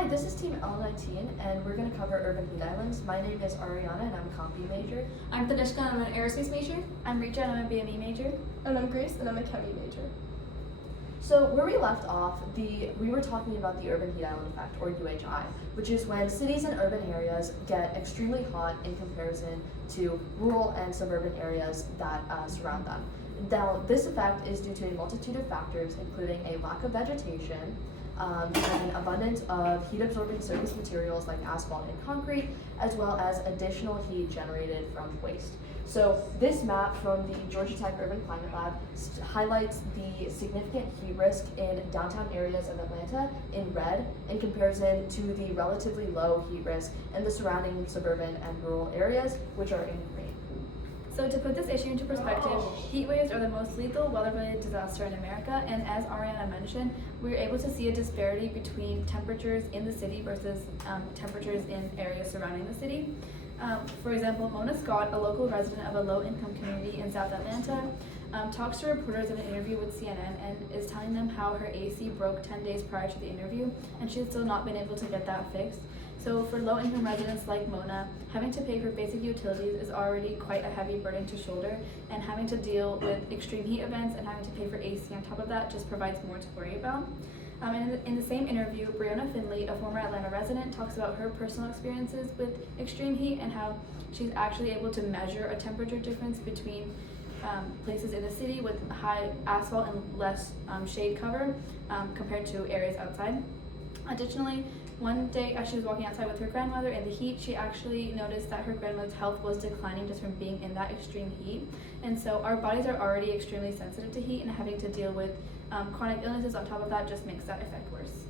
Hi, this is Team L19, and we're going to cover urban heat islands. My name is Arianna, and I'm a Comp major. I'm Tanishka, and I'm an aerospace major. I'm Richa, and I'm a BME major. And I'm Grace, and I'm a Chemie major. So where we left off, we were talking about the urban heat island effect, or UHI, which is when cities and urban areas get extremely hot in comparison to rural and suburban areas that surround them. Now, this effect is due to a multitude of factors, including a lack of vegetation, an abundance of heat-absorbing surface materials like asphalt and concrete, as well as additional heat generated from waste. So this map from the Georgia Tech Urban Climate Lab highlights the significant heat risk in downtown areas of Atlanta in red in comparison to the relatively low heat risk in the surrounding suburban and rural areas, which are in green. So to put this issue into perspective, heat waves are the most lethal weather-related disaster in America, and as Arianna mentioned, we were able to see a disparity between temperatures in the city versus temperatures in areas surrounding the city. For example, Mona Scott, a local resident of a low-income community in South Atlanta, talks to reporters in an interview with CNN and is telling them how her AC broke 10 days prior to the interview, and she's still not been able to get that fixed. So for low-income residents like Mona, having to pay for basic utilities is already quite a heavy burden to shoulder, and having to deal with extreme heat events and having to pay for AC on top of that just provides more to worry about. In the same interview, Brianna Finley, a former Atlanta resident, talks about her personal experiences with extreme heat and how she's actually able to measure a temperature difference between places in the city with high asphalt and less shade cover compared to areas outside. Additionally, one day as she was walking outside with her grandmother in the heat, she actually noticed that her grandmother's health was declining just from being in that extreme heat. And so our bodies are already extremely sensitive to heat, and having to deal with chronic illnesses on top of that just makes that effect worse.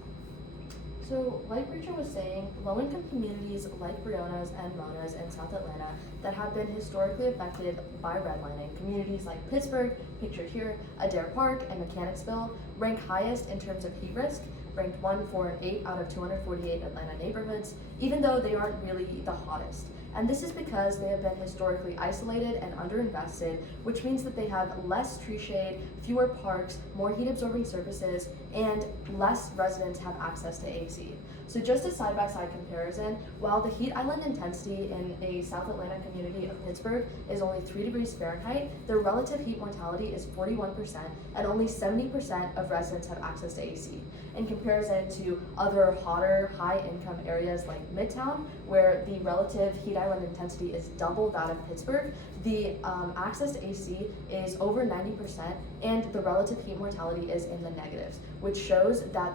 So, like Richa was saying, low-income communities like Brianna's and Mona's in South Atlanta that have been historically affected by redlining, communities like Pittsburgh, pictured here, Adair Park, and Mechanicsville, rank highest in terms of heat risk, ranked 1, 4, and 8 out of 248 Atlanta neighborhoods, even though they aren't really the hottest. And this is because they have been historically isolated and underinvested, which means that they have less tree shade, fewer parks, more heat-absorbing surfaces, and less residents have access to AC. So just a side-by-side comparison, while the heat island intensity in a South Atlanta community of Pittsburgh is only 3 degrees Fahrenheit, their relative heat mortality is 41%, and only 70% of residents have access to AC. In comparison to other hotter, high-income areas like Midtown, where the relative heat island intensity is double that of Pittsburgh, the access to AC is over 90%, and the relative heat mortality is in the negatives, which shows that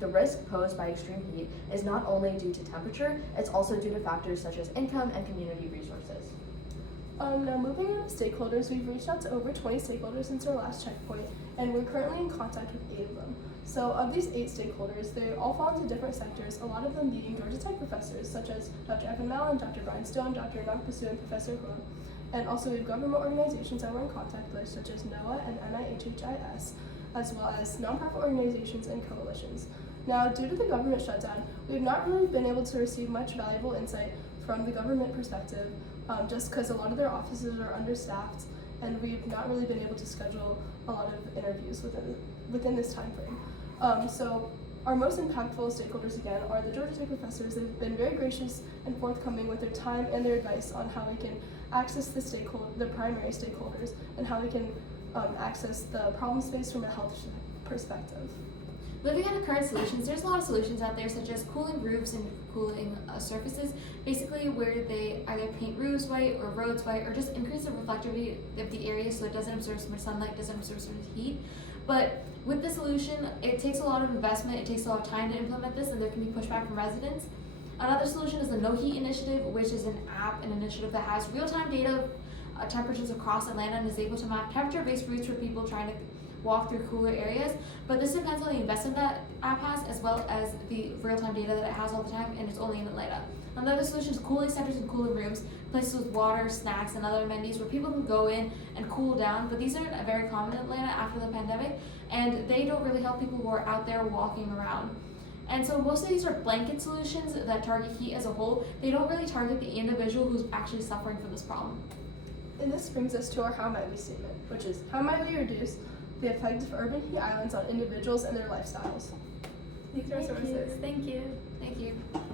the risk posed by extreme heat is not only due to temperature, it's also due to factors such as income and community resources. Now moving on to stakeholders, we've reached out to over 20 stakeholders since our last checkpoint, and we're currently in contact with 8 of them. So of these 8 stakeholders, they all fall into different sectors, a lot of them being Georgia Tech professors, such as Dr. Evan Mallon, Dr. Brian Stone, Dr. Rahmathulla, and Professor Zhou. And also we have government organizations that we're in contact with, such as NOAA and NIHHIS, as well as nonprofit organizations and coalitions. Now, due to the government shutdown, we've not really been able to receive much valuable insight from the government perspective, just because a lot of their offices are understaffed, and we've not really been able to schedule a lot of interviews within this time frame. So our most impactful stakeholders, again, are the Georgia Tech professors. They've been very gracious and forthcoming with their time and their advice on how we can access the primary stakeholders and how we can access the problem space from a health perspective. Looking at the current solutions, there's a lot of solutions out there, such as cooling roofs and cooling surfaces, basically where they either paint roofs white or roads white, or just increase the reflectivity of the area so it doesn't absorb so much sunlight, doesn't absorb so much heat. But with the solution, it takes a lot of investment, it takes a lot of time to implement this, and there can be pushback from residents. Another solution is the No Heat Initiative, which is an app and initiative that has real-time data of temperatures across Atlanta and is able to map temperature-based routes for people trying to walk through cooler areas, but this depends on the investment that app has, as well as the real-time data that it has all the time, and it's only in Atlanta. Another solution is cooling centers and cooling rooms, places with water, snacks, and other amenities where people can go in and cool down, but these aren't very common in Atlanta after the pandemic, and they don't really help people who are out there walking around. And so most of these are blanket solutions that target heat as a whole. They don't really target the individual who's actually suffering from this problem. And this brings us to our how might we statement, which is how might we reduce the effect of urban heat islands on individuals and their lifestyles. These resources. Thank you.